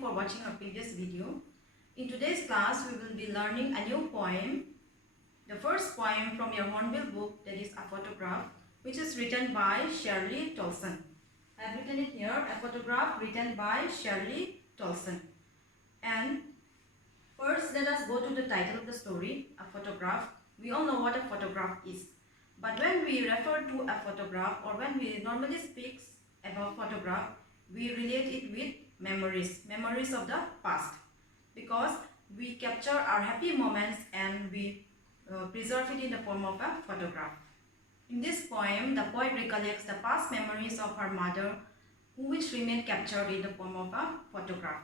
for watching our previous video. In today's class, we will be learning a new poem. The first poem from your Hornbill book, that is a photograph, which is written by Shirley Tolson. I have written it here, a photograph written by Shirley Tolson. And first, let us go to the title of the story, a photograph. We all know what a photograph is. But when we refer to a photograph, or when we normally speak about photograph, we relate it with memories of the past, because we capture our happy moments and we preserve it in the form of a photograph. In this poem, the poet recollects the past memories of her mother, which remain captured in the form of a photograph.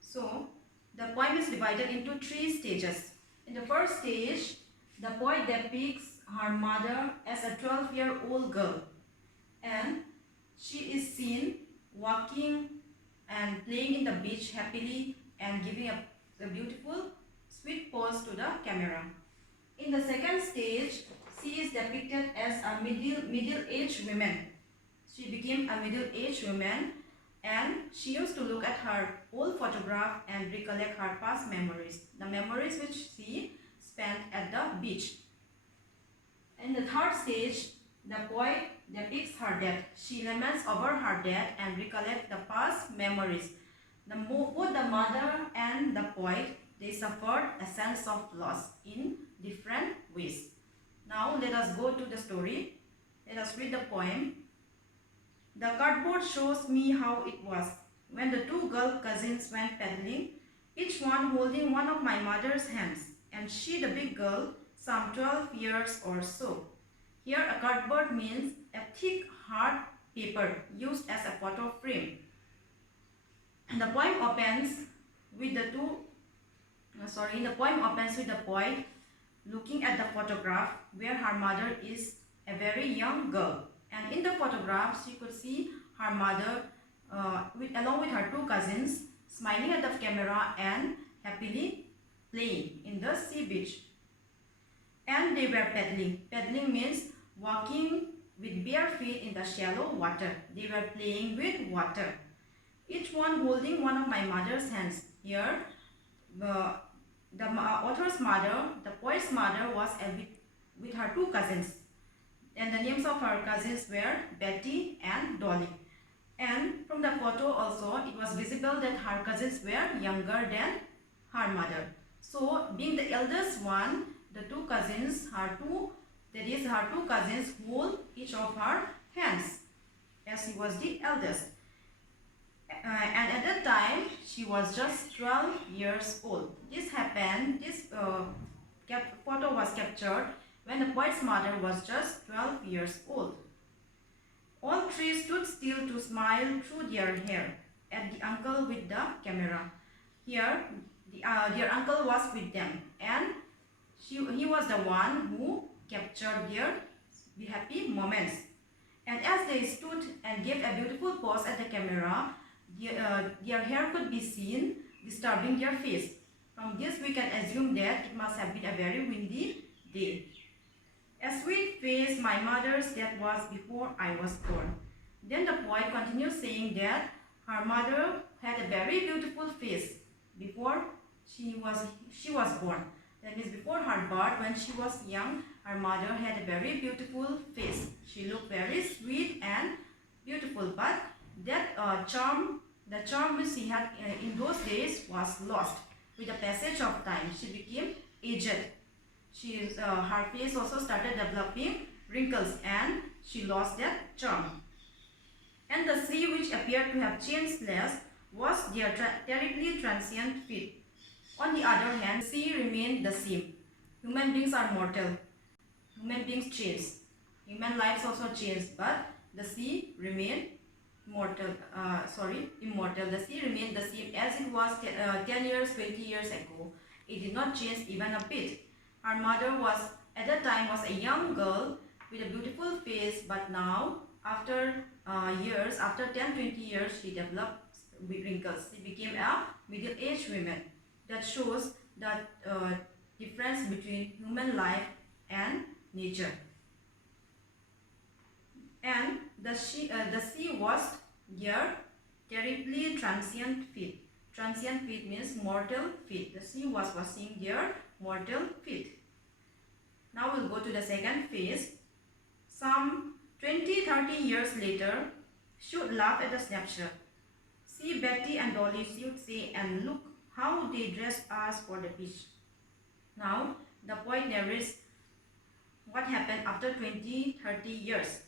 So, the poem is divided into 3 stages. In the first stage, the poet depicts her mother as a 12-year-old girl, and she is seen walking and playing in the beach happily and giving a beautiful sweet pose to the camera. In the second stage, she is depicted as a middle-aged woman. She became a middle-aged woman, and she used to look at her old photograph and recollect her past memories, the memories which she spent at the beach. In the third stage, the poet depicts her death. She laments over her death and recollects the past memories. Both the mother and the poet, they suffered a sense of loss in different ways. Now let us go to the story. Let us read the poem. The cardboard shows me how it was when the 2 girl cousins went paddling, each one holding one of my mother's hands, and she, the big girl, some 12 years or so. Here a cardboard means a thick hard paper used as a photo frame. The poem opens with the poet looking at the photograph where her mother is a very young girl. And in the photograph, she could see her mother along with her 2 cousins smiling at the camera and happily playing in the sea beach. And they were paddling. Paddling means walking with bare feet in the shallow water. They were playing with water, each one holding one of my mother's hands. Here, the author's mother, the poet's mother, was with her 2 cousins. And the names of her cousins were Betty and Dolly. And from the photo also, it was visible that her cousins were younger than her mother. So, being the eldest one, the 2 cousins, her 2 cousins hold each of her hands, as she was the eldest. And at that time, she was just 12 years old. This photo was captured when the poet's mother was just 12 years old. All 3 stood still to smile through their hair at the uncle with the camera. Here, their uncle was with them, and he was the one who captured their happy moments. And as they stood and gave a beautiful pose at the camera, their hair could be seen disturbing their face. From this, we can assume that it must have been a very windy day. A sweet face my mother's death was before I was born. Then the poet continues saying that her mother had a very beautiful face before she was born. That means before her birth, when she was young, her mother had a very beautiful face. She looked very sweet and beautiful, but that the charm which she had in those days was lost. With the passage of time, she became aged. Her face also started developing wrinkles, and she lost that charm. And the sea, which appeared to have changed less, was their terribly transient fate. On the other hand, the sea remained the same. Human beings are mortal. Human beings change. Human lives also change, but the sea remained immortal. The sea remained the same as it was 10 years, 20 years ago. It did not change even a bit. Her mother was, at that time, was a young girl with a beautiful face, but now, after 10-20 years, she developed wrinkles. She became a middle-aged woman. That shows the difference between human life and nature. And the sea was there terribly transient feet. Transient feet means mortal feet. The sea was washing their mortal feet. Now we'll go to the second phase. Some 20-30 years later, she would laugh at the snapshot. See Betty and Dolly, she would say, and look how they dressed us for the beach. Now, the poet narrates what happened after 20-30 years.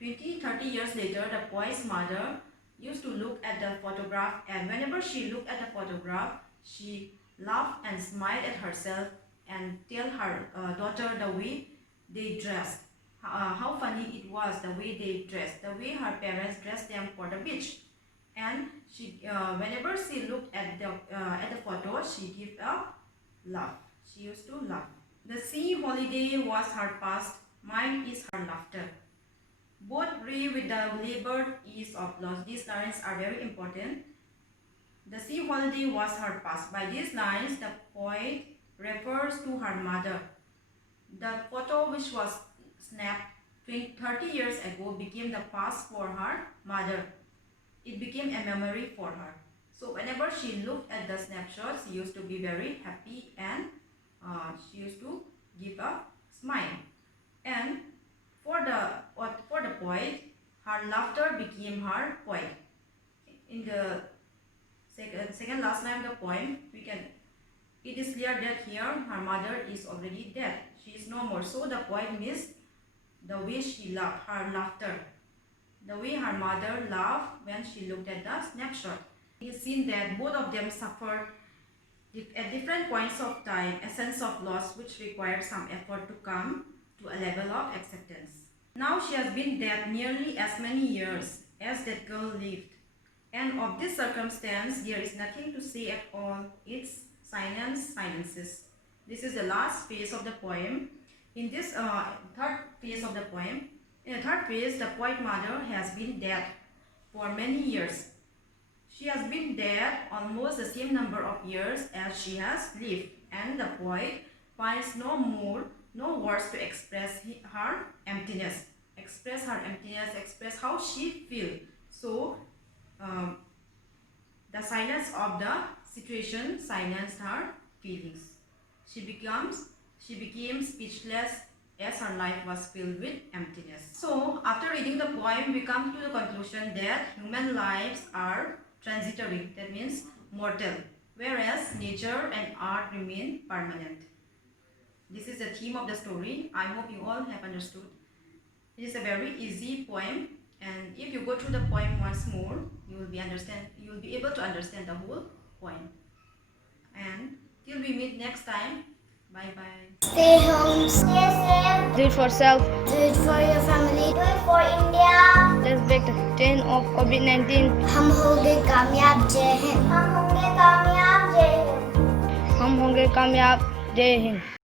20-30 years later, the poet's mother used to look at the photograph, and whenever she looked at the photograph, she laughed and smiled at herself and tell her daughter the way they dressed. How funny it was, the way they dressed, the way her parents dressed them for the beach. And she, whenever she looked at the photo, she gave a laugh. She used to laugh. The sea holiday was her past, mine is her laughter. Both agree with the labored ease of loss. These lines are very important. The sea holiday was her past. By these lines, the poet refers to her mother. The photo which was snapped 30 years ago became the past for her mother. It became a memory for her. So whenever she looked at the snapshot, she used to be very happy and she used to give a smile. And for the poet, her laughter became her poem. In the second last line of the poem, it is clear that here her mother is already dead. She is no more. So the poet missed the way she laughed, her laughter. The way her mother laughed when she looked at the snapshot. It is seen that both of them suffered at different points of time a sense of loss which required some effort to come to a level of acceptance. Now she has been dead nearly as many years as that girl lived. And of this circumstance, there is nothing to say at all. It's silences. This is the last phase of the poem. In this third phase of the poem, in the third phase, the poet mother has been dead for many years. She has been dead almost the same number of years as she has lived, and the poet finds no words to express her emptiness. Express how she feels. So, the silence of the situation silenced her feelings. She became speechless as her life was filled with emptiness. So, after reading the poem, we come to the conclusion that human lives are transitory, that means mortal, whereas nature and art remain permanent. This is the theme of the story. I hope you all have understood. It is a very easy poem, and if you go through the poem once more, you will be able to understand the whole poem. And till we meet next time, bye bye. Stay home, stay safe. Do it for self. Do it for your family. Do it for India. Let's break the chain of COVID-19. हम होंगे कामयाब, जय हिंद. हम होंगे कामयाब, जय हिंद. हम होंगे कामयाब, जय हिंद.